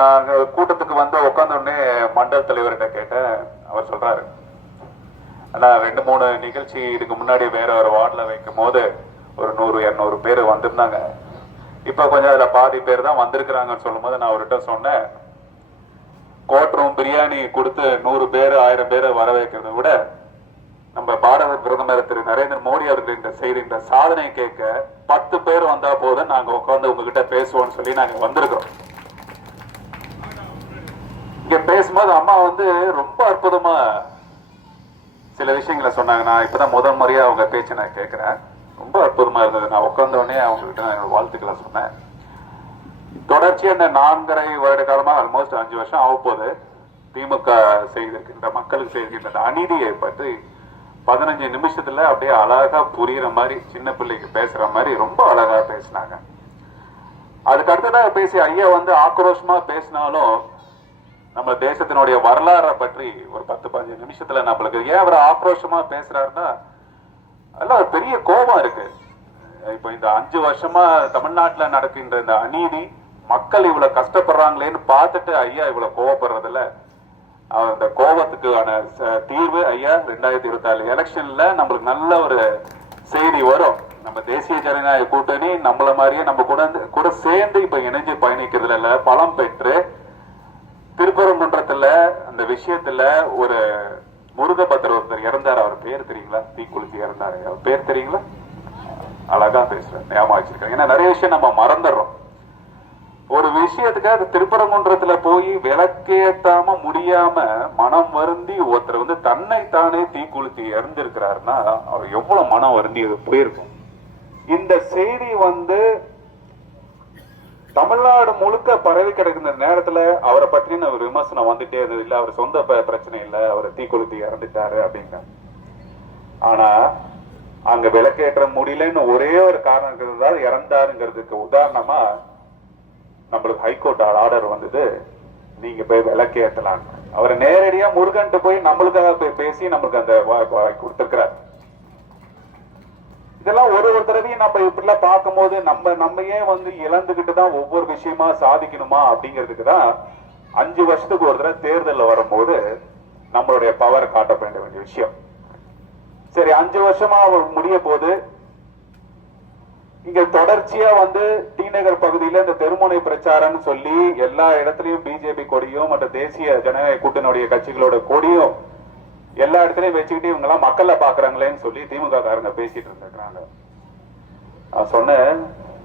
நான் கூட்டத்துக்கு வந்து உட்காந்தோடனே மண்டல தலைவர்கிட்ட கேட்டேன். அவர் சொல்றாரு, ஆனா 2-3 நிகழ்ச்சி இதுக்கு முன்னாடி வேற ஒரு வார்டுல வைக்கும் போது ஒரு 100-200 பேர் வந்திருந்தாங்க. இப்ப கொஞ்சம் அதுல பாதி பேர் தான் வந்திருக்கிறாங்கன்னு சொல்லும் போது நான் அவர்கிட்ட சொன்னேன், கோர்ட் ரூம் பிரியாணி கொடுத்து 100 பேர் 1000 பேரை வர வைக்கிறத விட நம்ம பாரத பிரதமர் திரு நரேந்திர மோடி அவர்கள் இந்த செய்தி இந்த சாதனை கேட்க 10 பேர் வந்தா போதும் நாங்க உட்காந்து உங்ககிட்ட பேசுவோம்னு சொல்லி நாங்க வந்திருக்கிறோம். இங்க பேசும்போது அம்மா வந்து ரொம்ப அற்புதமா சில விஷயங்களை சொன்னாங்க. நான் இப்பதான் முதல் முறையா அவங்க பேச்சு நான் கேட்கிறேன். ரொம்ப அற்புதமா இருந்தது. நான் உட்கார்ந்த உடனே அவங்ககிட்ட என்னோட வாழ்த்துக்களை சொன்னேன். தொடர்ச்சியா இந்த 4.5 வருட காலமா ஆல்மோஸ்ட் 5 வருஷம் ஆக போகுது திமுக செய்திருக்கின்ற மக்களுக்கு செய்திருக்கின்ற அநீதியை பற்றி 15 நிமிஷத்துல அப்படியே அழகா புரியுற மாதிரி சின்ன பிள்ளைக்கு பேசுற மாதிரி ரொம்ப அழகா பேசினாங்க. அதுக்கு அடுத்ததாக பேசி ஐயா வந்து ஆக்ரோஷமா பேசினாலும் நம்ம தேசத்தினுடைய வரலாறை பற்றி ஒரு 10-15 நிமிஷத்துல நம்மளுக்கு ஏன் அவர் ஆக்ரோஷமா பேசுறாருன்னா அதெல்லாம் ஒரு பெரிய கோபம் இருக்கு. இப்ப இந்த 5 வருஷமா தமிழ்நாட்டுல நடக்கின்ற இந்த அநீதி மக்கள் இவ்வளவு கஷ்டப்படுறாங்களேன்னு பார்த்துட்டு ஐயா இவ்வளவு கோவப்படுறதுல அந்த கோபத்துக்கான தீர்வு ஐயா 2024 எலெக்ஷன்ல நம்மளுக்கு நல்ல ஒரு செய்தி வரும். நம்ம தேசிய ஜனநாயக கூட்டணி நம்மள மாதிரியே நம்ம கூட சேர்ந்து இப்ப இணைஞ்சு பயணிக்கிறதுல பலம் பெற்று திருப்பரங்குன்றத்துல அந்த விஷயத்துல ஒரு முருகபத்திர ஒருத்தர் இறந்தார். அவர் பேர் தெரியுங்களா? தீக்குளிச்சு இறந்தாரு. அவர் பேர் தெரியுங்களா? அழகா பேசுறேன், ஞாபகம் வச்சிருக்காங்க. ஏன்னா நிறைய விஷயம் நம்ம மறந்துடுறோம். ஒரு விஷயத்துக்காக திருப்பரங்குன்றத்துல போய் விளக்கேத்தாம முடியாம மனம் வருந்தி ஒருத்தர் வந்து தன்னை தானே தீக்குளித்து இறந்திருக்கிறாருன்னா அவர் எவ்வளவு மனம் வருந்தி அது போயிருக்கும். இந்த செய்தி வந்து தமிழ்நாடு முழுக்க பரவி கிடக்கிற நேரத்துல அவரை பற்றின ஒரு விமர்சனம் வந்துட்டே இருந்தது. இல்ல அவர் சொந்த பிரச்சனை இல்ல, அவர் தீக்குளித்து இறந்துட்டாரு அப்படிங்க. ஆனா அங்க விளக்கேற்ற முடியலன்னு ஒரே ஒரு காரணம் இருந்தால் இறந்தாருங்கிறதுக்கு உதாரணமா நம்மளுக்கு ஹைகோர்ட் ஆர்டர் வந்தது, நீங்க போய் விளக்கேற்றலாம். அவரை நேரடியா முருகன்ட்டு போய் நம்மளுக்காக போய் பேசி நம்மளுக்கு அந்த கொடுத்திருக்கிறார். இதெல்லாம் ஒரு தடவையும் நம்ம இப்படிலாம் பார்க்கும் போது நம்ம ஏன் வந்து இழந்துகிட்டு தான் ஒவ்வொரு விஷயமா சாதிக்கணுமா அப்படிங்கிறதுக்கு தான் 5 வருஷத்துக்கு ஒரு தடவை தேர்தலில் வரும்போது நம்மளுடைய பவரை காட்ட வேண்டிய விஷயம். சரி, 5 வருஷமா முடிய போது இங்க தொடர்ச்சியா வந்து டி நகர் பகுதியில இந்த தெருமுனை பிரச்சாரம் சொல்லி எல்லா இடத்துலயும் பிஜேபி கொடியும் மற்ற தேசிய ஜனநாயக கூட்டணியுடைய கட்சிகளோட கொடியும் எல்லா இடத்துலயும் வச்சுக்கிட்டு இவங்க எல்லாம் மக்கள்ல பாக்குறாங்களேன்னு சொல்லி திமுக காரங்க பேசிட்டு இருந்திருக்கிறாங்க. நான் சொன்னேன்,